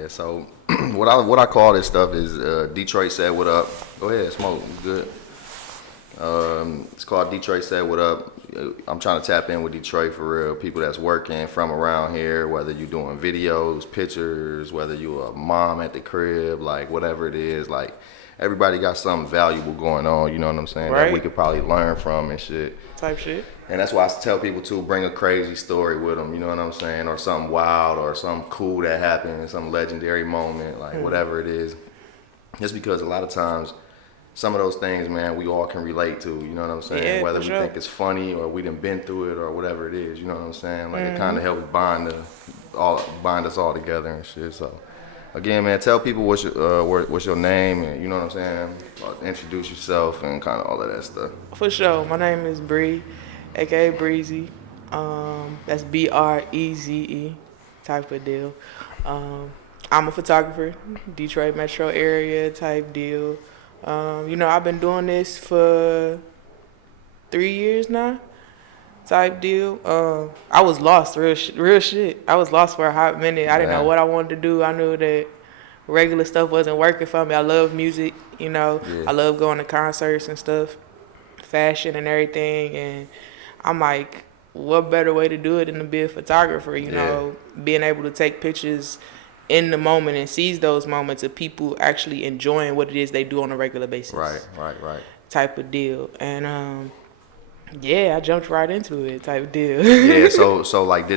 Yeah, so what I call this stuff is Detroit said what up. Go ahead, smoke. You good? It's called Detroit said what up. I'm trying to tap in with Detroit for real. People that's working from around here, whether you're doing videos, pictures, whether you're a mom at the crib, like whatever it is, like everybody got something valuable going on. You know what I'm saying? That we Right? could probably learn from and shit. Type shit. And that's why I tell people to bring a crazy story with them, you know what I'm saying? Or something wild or something cool that happened, some legendary moment, like whatever it is. Just because a lot of times, some of those things, man, we all can relate to, you know what I'm saying? Yeah, Whether for we sure. think it's funny or we done been through it or whatever it is, you know what I'm saying? Like it kind of helps bind us all together and shit. So, again, man, tell people what's your name and you know what I'm saying? Introduce yourself and kind of all of that stuff. For sure. My name is Bree, aka Breezy. That's Breze type of deal. I'm a photographer, Detroit metro area type deal. I've been doing this for 3 years now, type deal. I was lost, real shit. I was lost for a hot minute. I didn't know Yeah, what I wanted to do. I knew that regular stuff wasn't working for me. I love music, you know. yeah, I love going to concerts and stuff, fashion and everything. And I'm like, what better way to do it than to be a photographer, yeah. being able to take pictures in the moment and seize those moments of people actually enjoying what it is they do on a regular Right, basis right, right. type of deal. And yeah, I jumped right into it type of Yeah, deal. so like,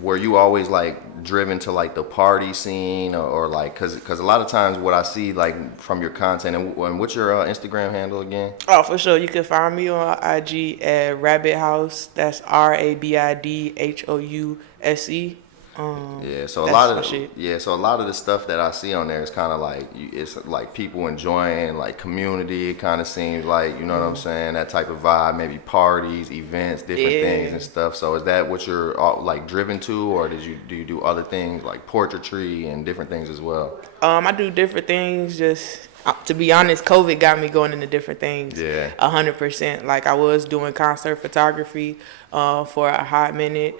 were you always like driven to like the party scene or like, cause a lot of times what I see like from your content and what's your Instagram handle again? Oh, for sure. You can find me on IG at Rabid House. That's RABIDHOUSE. Yeah, so a lot That's my of shit. so a lot of the stuff that I see on there is kind of like it's like people enjoying like community. It kind of seems like you know what I'm saying, that type of vibe. Maybe parties, events, different things Yeah. and stuff. So is that what you're like driven to, or do you do other things like portraiture and different things as well? I do different things. Just to be honest, COVID got me going into different things. Yeah, 100%. Like I was doing concert photography for a hot minute,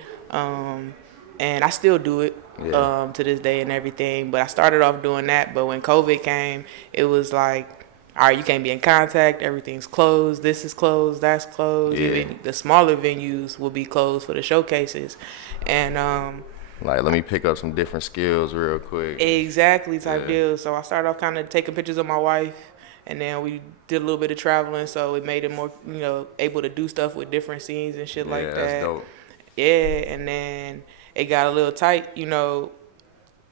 and I still do it yeah, to this day and everything. But I started off doing that. But when COVID came, it was like, all right, you can't be in contact. Everything's closed. This is closed. That's closed. yeah. Even the smaller venues will be closed for the showcases, and Like let me pick up some different skills real quick. exactly type Yeah, deal. So I started off kind of taking pictures of my wife, and then we did a little bit of traveling, so it made it more, able to do stuff with different scenes and shit like yeah, that's that. dope. Yeah, and then it got a little tight,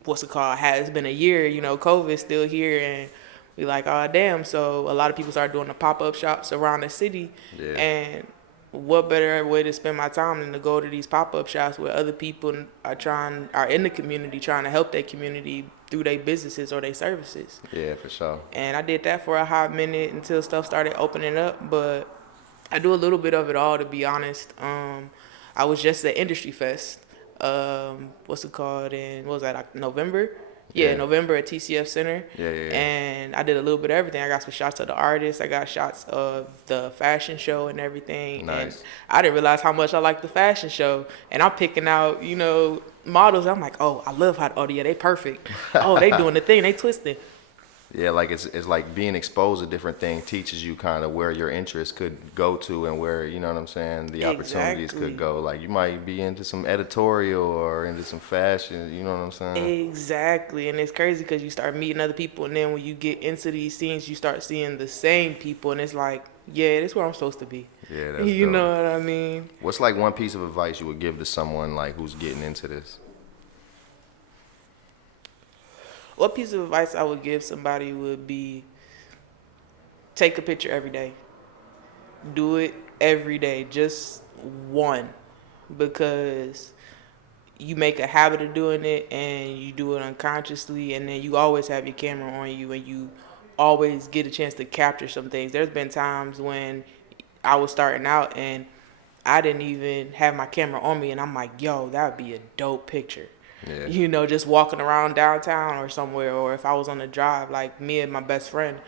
what's it called? It's been a year, COVID's still here, and we like, oh damn. So a lot of people started doing the pop up shops around the city, Yeah, and what better way to spend my time than to go to these pop up shops where other people are in the community trying to help their community through their businesses or their services. yeah, for sure. And I did that for a hot minute until stuff started opening up, but I do a little bit of it all, to be honest. I was just at Industry Fest. What's it called? In what was that? November? Yeah, Yeah, November at TCF Center. yeah, yeah, yeah. And I did a little bit of everything. I got some shots of the artists. I got shots of the fashion show and everything. And Nice. I didn't realize how much I liked the fashion show. And I'm picking out, models. I'm like, oh, I love how. Oh yeah, they perfect. Oh, they doing the thing. They twisting. Yeah, like it's like being exposed to different things teaches you kind of where your interests could go to and where, you know what I'm saying, the opportunities could Exactly. go. Like you might be into some editorial or into some fashion, you know what I'm saying? Exactly, and it's crazy because you start meeting other people, and then when you get into these scenes, you start seeing the same people, and it's like, yeah, this is where I'm supposed to be. Yeah, that's You dope. know what I mean? What's like one piece of advice you would give to someone like who's getting into this? What piece of advice I would give somebody would be take a picture every day. Do it every day, just one, because you make a habit of doing it and you do it unconsciously, and then you always have your camera on you and you always get a chance to capture some things. There's been times when I was starting out and I didn't even have my camera on me, and I'm like, yo, that would be a dope picture. Yeah. Just walking around downtown or somewhere, or if I was on a drive, like me and my best friend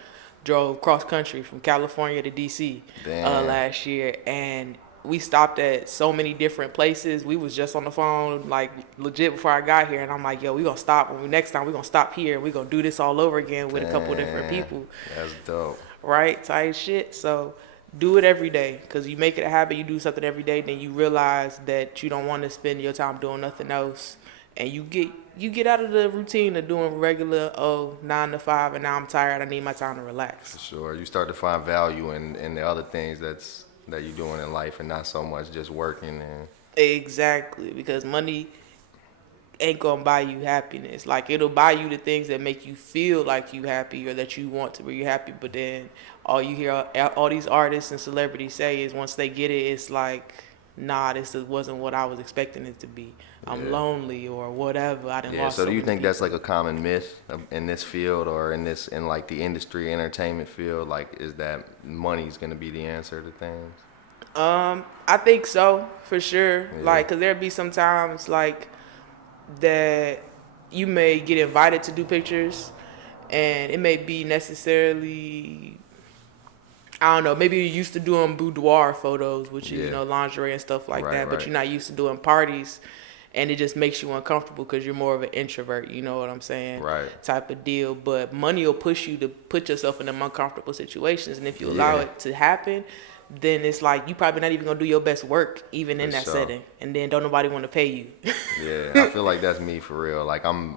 drove cross country from California to DC Damn. last year, and we stopped at so many different places. We was just on the phone, like legit before I got here, and I'm like, yo, we gonna stop. Next time we gonna stop here. We gonna do this all over again with a couple different Damn, people, that's dope. right? Type shit. So do it every day, cause you make it a habit. You do something every day, then you realize that you don't want to spend your time doing nothing else, and you get out of the routine of doing regular 9 to 5, and now I'm tired. I need my time to relax. For sure. You start to find value in the other things that you're doing in life and not so much just working and Exactly, because money ain't gonna buy you happiness. Like it'll buy you the things that make you feel like you happy or that you want to be happy. But then all you hear all these artists and celebrities say is once they get it, it's like, nah, this wasn't what I was expecting it to be. I'm yeah. lonely or whatever. I didn't Yeah, lost so so do you many think people. that's like a common myth in this field or in like the industry entertainment field? Like, is that money's gonna be the answer to things? I think so for sure. Yeah. Like, cause there'd be sometimes like that you may get invited to do pictures, and it may be necessarily, I don't know, maybe you're used to doing boudoir photos, which is, Yeah. lingerie and stuff like Right, that, but right. you're not used to doing parties, and it just makes you uncomfortable because you're more of an introvert, you know what I'm saying? Right. Type of deal. But money will push you to put yourself in them uncomfortable situations, and if you allow Yeah. it to happen, then it's like you probably not even gonna do your best work even in For that sure. setting, and then don't nobody want to pay you. Yeah, I feel like that's me for real. Like I'm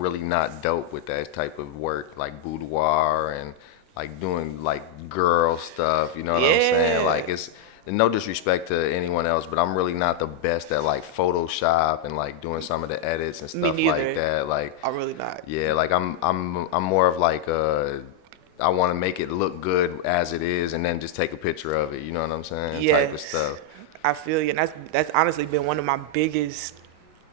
really not dope with that type of work, like boudoir and like doing like girl stuff. You know what I'm saying? Yeah. Like it's no disrespect to anyone else, but I'm really not the best at like Photoshop and like doing some of the edits and Me stuff like neither. that. Like I'm really not. yeah, like I'm more of like I want to make it look good as it is, and then just take a picture of it. You know what I'm saying? Type of Yes, stuff. I feel you, and that's honestly been one of my biggest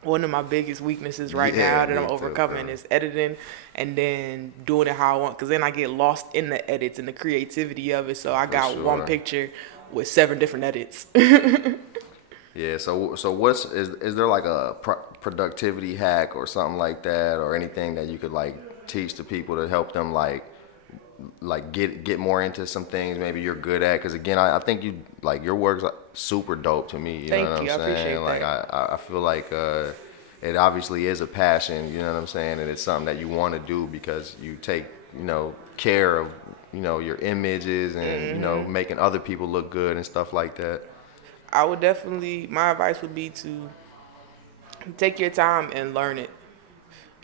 weaknesses right Yeah, now that me I'm too, overcoming bro. is editing and then doing it how I want. Cause then I get lost in the edits and the creativity of it. So I For got one sure. picture with 7 different edits. Yeah. So what's is there like a productivity hack or something like that, or anything that you could like teach to people to help them like get more into some things maybe you're good at? Because again, I think you like your work's like, super dope to me. You know Thank what I'm you, I appreciate saying? Like that. I feel like it obviously is a passion. You know what I'm saying? And it's something that you want to do because you take care of your images and making other people look good and stuff like that. I would definitely, my advice would be to take your time and learn it,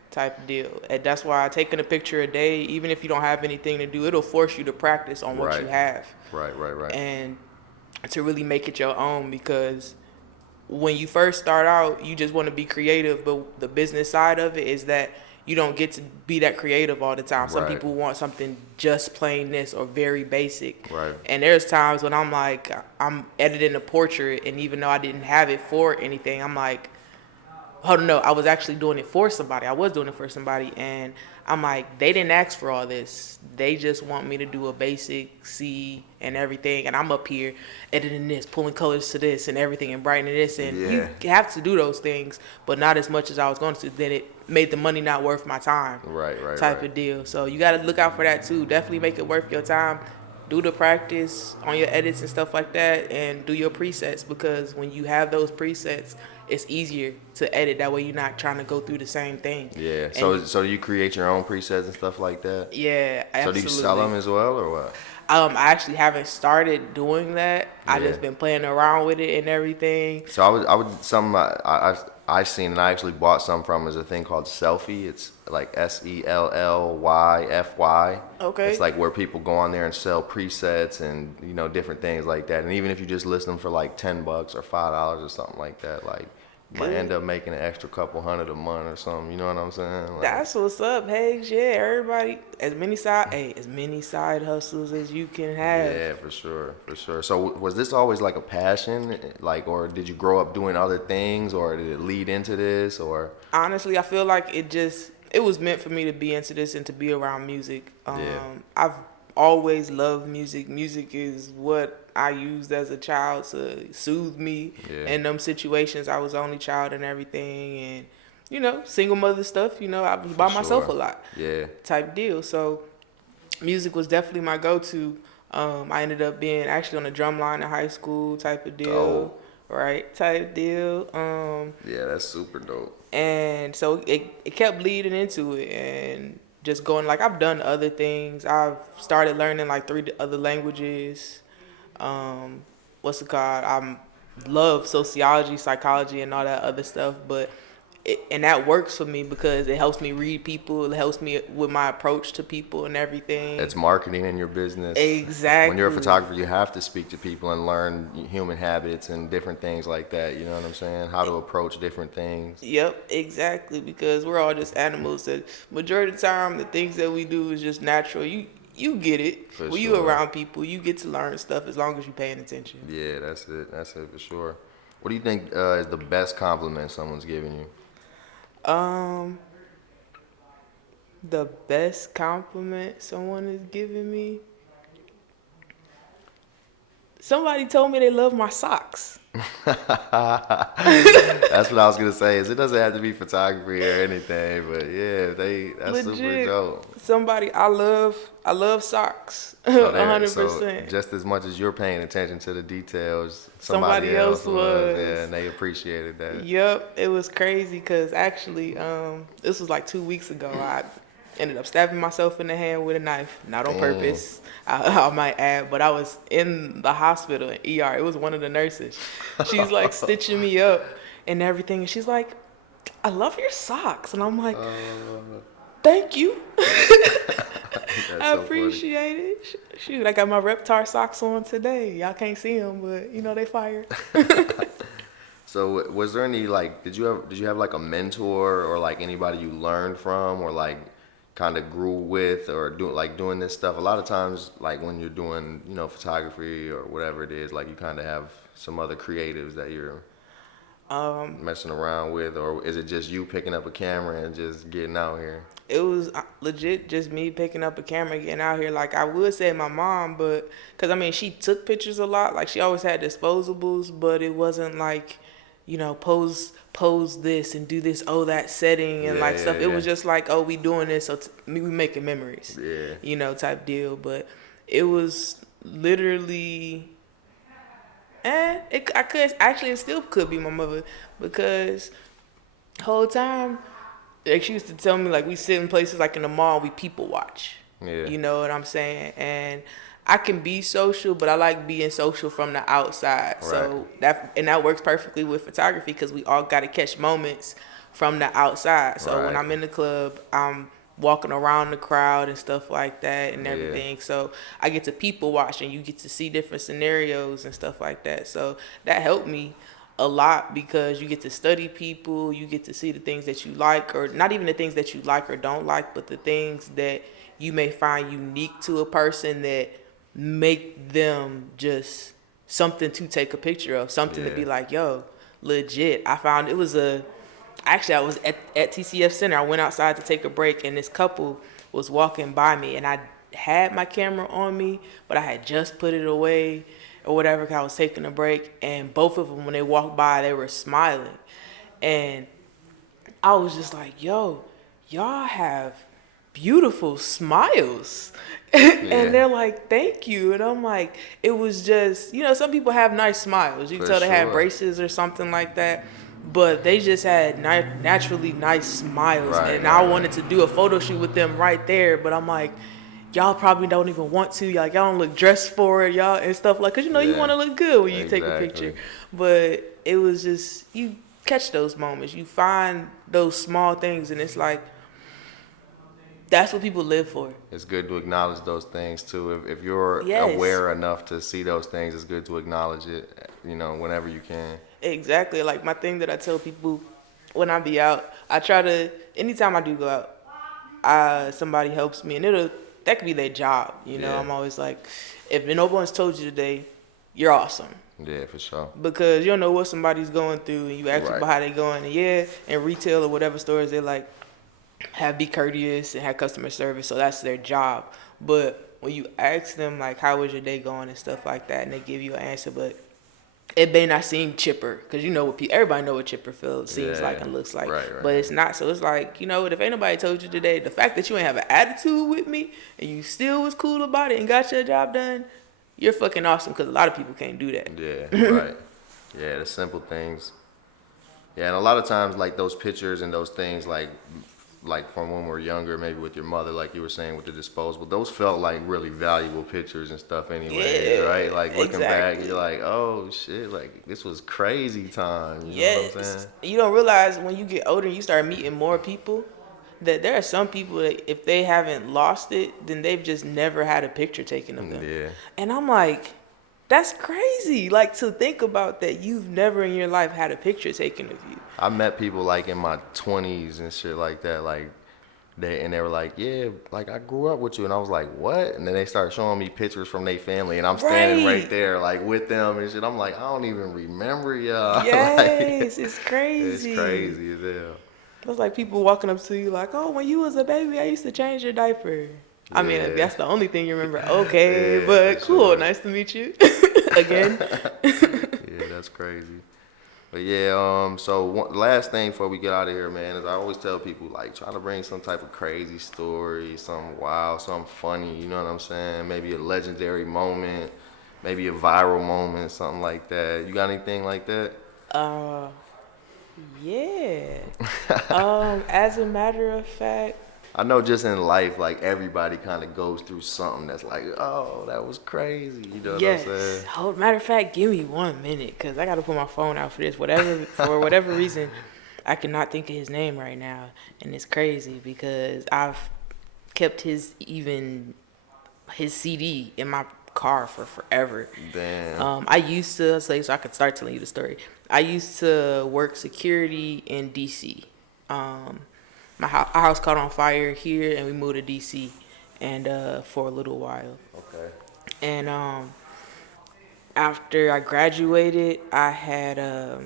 type of deal. And that's why taking a picture a day, even if you don't have anything to do, it'll force you to practice on what you Right. have Right. and to really make it your own, because when you first start out, you just want to be creative, but the business side of it is that you don't get to be that creative all the time. Some Right. people want something just plain this or very basic. Right. And there's times when I'm like, I'm editing a portrait, and even though I didn't have it for anything, I'm like, hold on, no, I was actually doing it for somebody. I was doing it for somebody, and I'm like, they didn't ask for all this. They just want me to do a basic C and everything, and I'm up here editing this, pulling colors to this and everything, and brightening this, and Yeah. you have to do those things, but not as much as I was going to. Then it made the money not worth my time, Right. type of deal. So you got to look out for that too. Definitely make it worth your time. Do the practice on your edits and stuff like that, and do your presets, because when you have those presets, it's easier to edit. That way you're not trying to go through the same thing. Yeah. And So you create your own presets and stuff like that? yeah, So absolutely. do you sell them as well or what? I actually haven't started doing that. I Yeah. just been playing around with it and everything. So I would some I seen and I actually bought some from is a thing called Selfie. It's like SELLYFY. Okay. It's like where people go on there and sell presets and different things like that. And even if you just list them for like $10 or $5 or something like that, like you might Good. end up making an extra couple hundred a month or something. You know what I'm saying? Like, That's what's up, hey, yeah. Everybody, as many side hustles as you can have. yeah, for sure. So was this always like a passion, like, or did you grow up doing other things, or did it lead into this, or? Honestly, I feel like it was meant for me to be into this and to be around music. Yeah. I've always loved music. Music is what I used as a child to soothe me Yeah. in them situations. I was the only child and everything, and single mother stuff. I was by myself a sure. lot, Yeah. type deal. So music was definitely my go-to. I ended up being actually on the drum line in high school type of deal, Dope. right? Type deal. Yeah, that's super dope. And so it kept leading into it and just going like I've done other things. I've started learning like three other languages. Um, what's it called? I love sociology, psychology, and all that other stuff. But and that works for me because it helps me read people. It helps me with my approach to people and everything. It's marketing in your business. When you're a Exactly. photographer, you have to speak to people and learn human habits and different things like that. You know what I'm saying? How to approach different things. Yep, exactly. Because we're all just animals. That majority of the time, the things that we do is just natural. You get it. For When you sure. around people, you get to learn stuff as long as you're paying attention. Yeah, that's it. That's it for sure. What do you think is the best compliment someone's given you? Um, the best compliment someone has given me. Somebody told me they love my socks. That's what I was gonna say. Is it doesn't have to be photography or anything, but yeah, that's super Legit. dope. Somebody I love socks. So, hundred so percent. just as much as you're paying attention to the details, Somebody else was. yeah, and they appreciated that. Yep, it was crazy because actually, this was like 2 weeks ago. I ended up stabbing myself in the hand with a knife, not on purpose, I might add, but I was in the hospital in ER. It was one of the nurses. She's like stitching me up and everything, and she's like, "I love your socks," and I'm like, "Thank you." That's I so funny. appreciate it. Shoot, I got my Reptar socks on today. Y'all can't see them, but you know they fire. So was there any like did you have like a mentor or like anybody you learned from or like kind of grew with or doing this stuff? A lot of times like when you're doing, photography or whatever it is, like you kind of have some other creatives that you're messing around with, or is it just you picking up a camera and just getting out here? It was legit just me picking up a camera and getting out here. Like I would say my mom, but because I mean she took pictures a lot. Like she always had disposables, but it wasn't like, pose this and do this, that setting and like stuff. It was just like, we doing this, so we making memories, Yeah. Type deal. But it was literally, it still could be my mother because whole time. Like she used to tell me, like we sit in places like in the mall, we people watch. Yeah. You know what I'm saying? And I can be social, but I like being social from the outside. Right. So that works perfectly with photography because we all got to catch moments from the outside. So when Right. I'm in the club, I'm walking around the crowd and stuff like that and everything. So I get to people watch and you get to see different scenarios and stuff like that. So that helped me a lot because you get to study people, you get to see the things that you like, or not even the things that you like or don't like, but the things that you may find unique to a person that make them just something to take a picture of, something to be like, yo, legit. I found I was at TCF Center. I went outside to take a break and this couple was walking by me and I had my camera on me, but I had just put it away or whatever, 'cause I was taking a break, and both of them, when they walked by, they were smiling, and I was just like, yo, y'all have beautiful smiles. And they're like, thank you. And I'm like, it was just, some people have nice smiles. You can For tell they had sure. braces or something like that, but they just had naturally nice smiles. Right, and right, I wanted to do a photo shoot with them right there, but I'm like, y'all probably don't even want to. Y'all don't look dressed for it, y'all, and stuff like. Cause you want to look good when you take a picture. But it was just, you catch those moments. You find those small things, and it's like that's what people live for. It's good to acknowledge those things too. If you're Yes. aware enough to see those things, it's good to acknowledge it. Whenever you can. Exactly. Like my thing that I tell people when I be out, I try to. Anytime I do go out, somebody helps me, and that could be their job. I'm always like, if no one's told you today, you're awesome. Yeah, for sure. Because you don't know what somebody's going through, and you ask people how they going. And in retail or whatever stores, they like be courteous and have customer service, so that's their job. But when you ask them like, how was your day going and stuff like that, and they give you an answer, but it may not seem chipper, because everybody know what chipper seems like and looks like, right. But it's not. So it's like, if ain't nobody told you today, the fact that you ain't have an attitude with me and you still was cool about it and got your job done, you're fucking awesome, because a lot of people can't do that. Yeah, right. Yeah, the simple things. Yeah, and a lot of times, like those pictures and those things, like from when we were younger, maybe with your mother, like you were saying with the disposable, those felt like really valuable pictures and stuff anyway, Yeah, right? Like looking back, exactly. you're like, oh shit, like this was crazy time. You know what I'm Yes. saying? You don't realize when you get older and you start meeting more people that there are some people that if they haven't lost it, then they've just never had a picture taken of them. Yeah. And I'm like, that's crazy. Like to think about that you've never in your life had a picture taken of you. I met people like in my 20s and shit like that, like they were like, yeah, like I grew up with you, and I was like, what? And then they started showing me pictures from their family, and I'm standing right Right. there, like with them and shit. I'm like, I don't even remember y'all. Like, Yes, it's it's crazy. crazy as hell. It's like people walking up to you like, oh, when you was a baby, I used to change your diaper. I mean, if Yeah. that's the only thing you remember, okay, Yeah, but for cool, sure. nice to meet you again. Yeah, that's crazy. But yeah, so last thing before we get out of here, man, is I always tell people, like, try to bring some type of crazy story, something wild, something funny, you know what I'm saying? Maybe a legendary moment, maybe a viral moment, something like that. You got anything like that? Yeah. As a matter of fact, I know just in life, like, everybody kind of goes through something that's like, oh, that was crazy, you know what I'm saying? yes. Oh, matter of fact, give me 1 minute, cause I gotta put my phone out for this. For whatever reason, I cannot think of his name right now, and it's crazy because I've kept his CD in my car for forever. Damn. I used to so I could start telling you the story. I used to work security in DC. Our house caught on fire here, and we moved to DC, and for a little while. Okay. And after I graduated, I had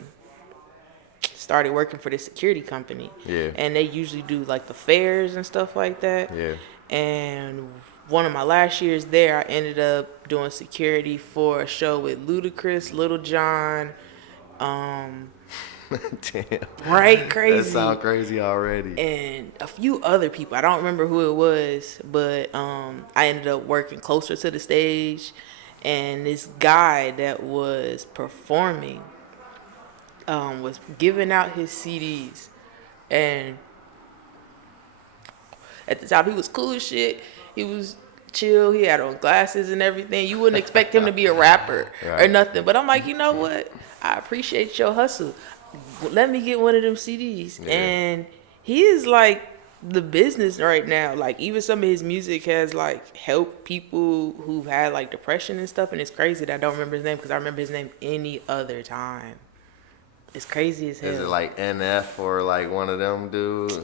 started working for this security company. Yeah. And they usually do like the fairs and stuff like that. Yeah. And one of my last years there, I ended up doing security for a show with Ludacris, Little John. Damn. Right, crazy. That sound crazy already. And a few other people. I don't remember who it was, but I ended up working closer to the stage, and this guy that was performing was giving out his CDs, and at the time he was cool as shit. He was chill. He had on glasses and everything. You wouldn't expect him to be a rapper or Right. nothing. But I'm like, you know what? I appreciate your hustle. Let me get one of them CDs. Yeah. And he is like the business right now. Like even some of his music has like helped people who've had like depression and stuff. And it's crazy that I don't remember his name because I remember his name any other time. It's crazy as hell. Is it like NF or like one of them dudes?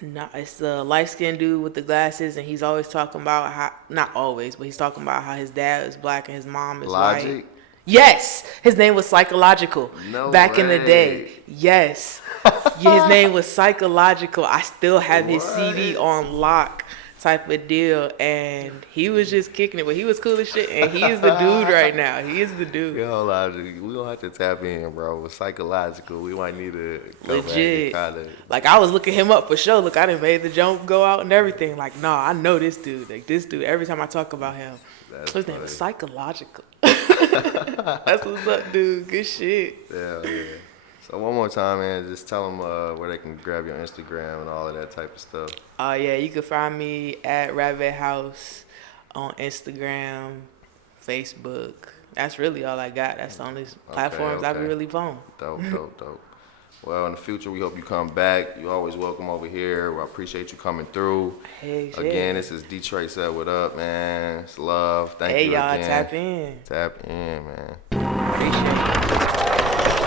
No, it's the light-skinned dude with the glasses, and he's always talking about how, not always, but he's talking about how his dad is black and his mom is Logic? white. Yes, his name was Psychological. No back in the day. way. Yes, yeah, his name was Psychological. I still have his What? CD on lock, type of deal, and he was just kicking it, but he was cool as shit, and he is the dude right now. He is the dude. Yo, Logic, we gonna have to tap in, bro. With Psychological, we might need to go Legit. back and kind of. Like I was looking him up for sure. Look, I done made the jump go out and everything. Like, nah, I know this dude. Like this dude. Every time I talk about him, That's his name was funny. Psychological. That's what's up, dude. Good shit. Yeah, yeah. So one more time, man. Just tell them where they can grab your Instagram and all of that type of stuff. Yeah, you can find me at Rabid House on Instagram, Facebook. That's really all I got. That's the only platforms I've okay. really on. Dope, dope, dope. Well, in the future, we hope you come back. You're always welcome over here. I appreciate you coming through. Hey, shit. Again, this is Detroit Said What Up, man. It's love. Thank Hey, you y'all, again. tap in. Tap in, man. Appreciate it.